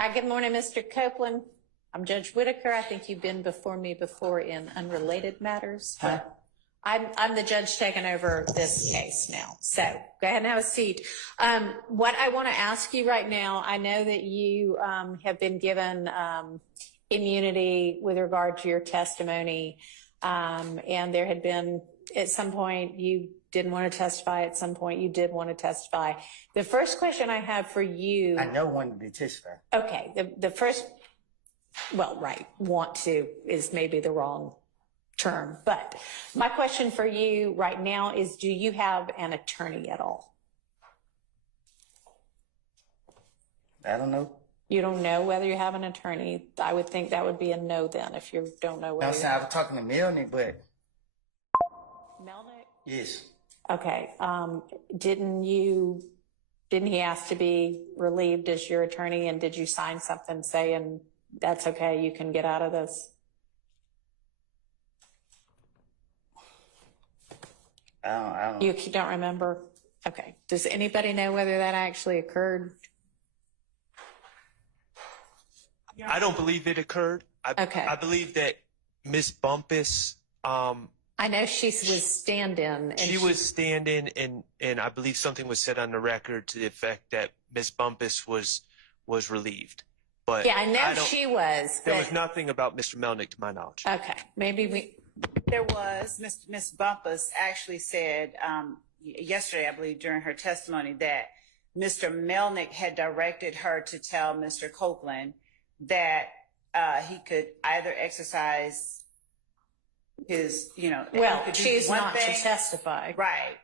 Hi, good morning, Mr. Copeland. I'm Judge Whitaker. I think you've been before me before in unrelated matters. Huh? I'm the judge taking over this case now. So go ahead and have a seat. What I want to ask you right now, I know that you have been given immunity with regard to your testimony. And there had been, at some point, you didn't want to testify. At some point, you did want to testify. The first question I have for you. I never wanted to testify. Okay. The first, well, right. Want to is maybe the wrong term. But my question for you right now is, do you have an attorney at all? I don't know. You don't know whether you have an attorney. I would think that would be a no then if you don't know whether. I was talking to Melnick, but. Melnick? Yes. Okay. Didn't he ask to be relieved as your attorney, and did you sign something saying that's okay, you can get out of this? I don't. You don't remember? Okay. Does anybody know whether that actually occurred? I don't believe it occurred. I believe that Miss Bumpus. I know she was stand-in. She was stand-in, and I believe something was said on the record to the effect that Miss Bumpus was relieved. But yeah, I know she was. There was nothing about Mr. Melnick to my knowledge. Okay, maybe we. There was. Miss Bumpus actually said yesterday, I believe, during her testimony, that Mr. Melnick had directed her to tell Mr. Copeland that he could either exercise his, well, choose not to testify. Right.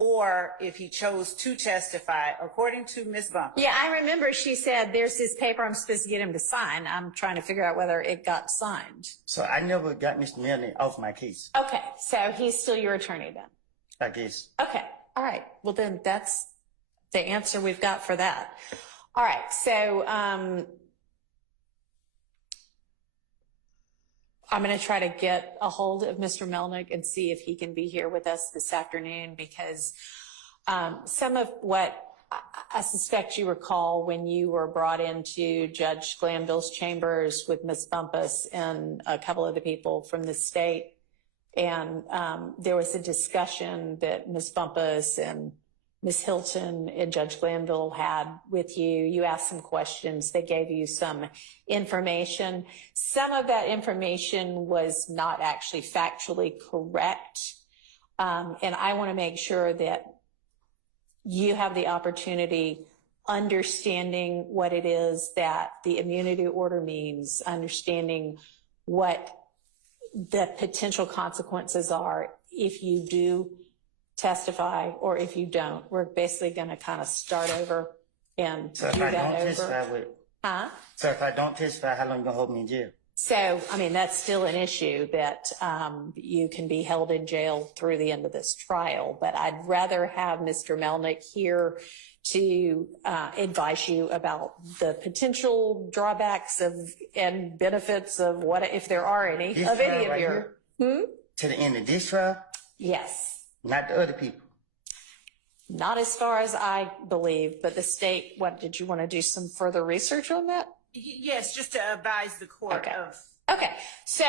Or if he chose to testify, according to Miss Bumpus. Yeah, I remember she said, there's this paper I'm supposed to get him to sign. I'm trying to figure out whether it got signed. So I never got Mr. Melnick off my case. Okay, so he's still your attorney then? I guess. Okay, all right. Well, then that's the answer we've got for that. All right, so I'm going to try to get a hold of Mr. Melnick and see if he can be here with us this afternoon, because some of what I suspect you recall when you were brought into Judge Glanville's chambers with Ms. Bumpus and a couple of the people from the state, and there was a discussion that Ms. Bumpus and Ms. Hilton and Judge Glanville had with you. You asked some questions. They gave you some information. Some of that information was not actually factually correct. And I want to make sure that you have the opportunity, understanding what it is that the immunity order means, understanding what the potential consequences are if you do testify or if you don't. We're basically going to kind of start over and So if do I that don't over. testify, So if I don't testify, how long you gonna hold me in jail? So, I mean, that's still an issue that you can be held in jail through the end of this trial. But I'd rather have Mr. Melnick here to advise you about the potential drawbacks and benefits of what, if there are any, This of any trial of right your. here? To the end of this trial? Yes. Not the other people. Not as far as I believe, but the state, what, did you want to do some further research on that? Yes, just to advise the court of. Okay, so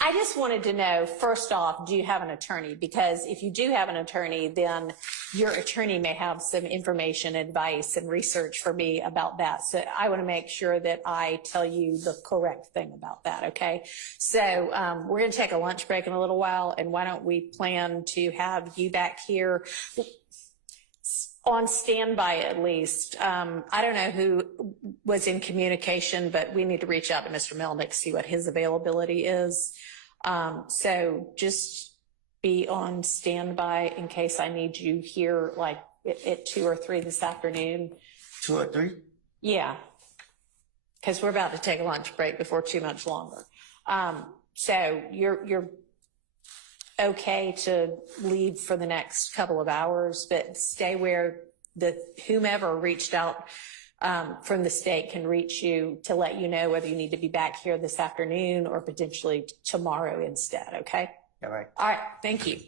I just wanted to know, first off, do you have an attorney? Because if you do have an attorney, then your attorney may have some information, advice, and research for me about that. So I want to make sure that I tell you the correct thing about that, okay? So we're going to take a lunch break in a little while, and why don't we plan to have you back here on standby at least. I don't know who was in communication, but we need to reach out to Mr. Melnick, see what his availability is. So just be on standby in case I need you here, like at 2 or 3 this afternoon. 2 or 3? Yeah, because we're about to take a lunch break before too much longer. So you're okay to leave for the next couple of hours, but stay where whomever reached out from the state can reach you to let you know whether you need to be back here this afternoon or potentially tomorrow instead, okay? All right. All right, thank you.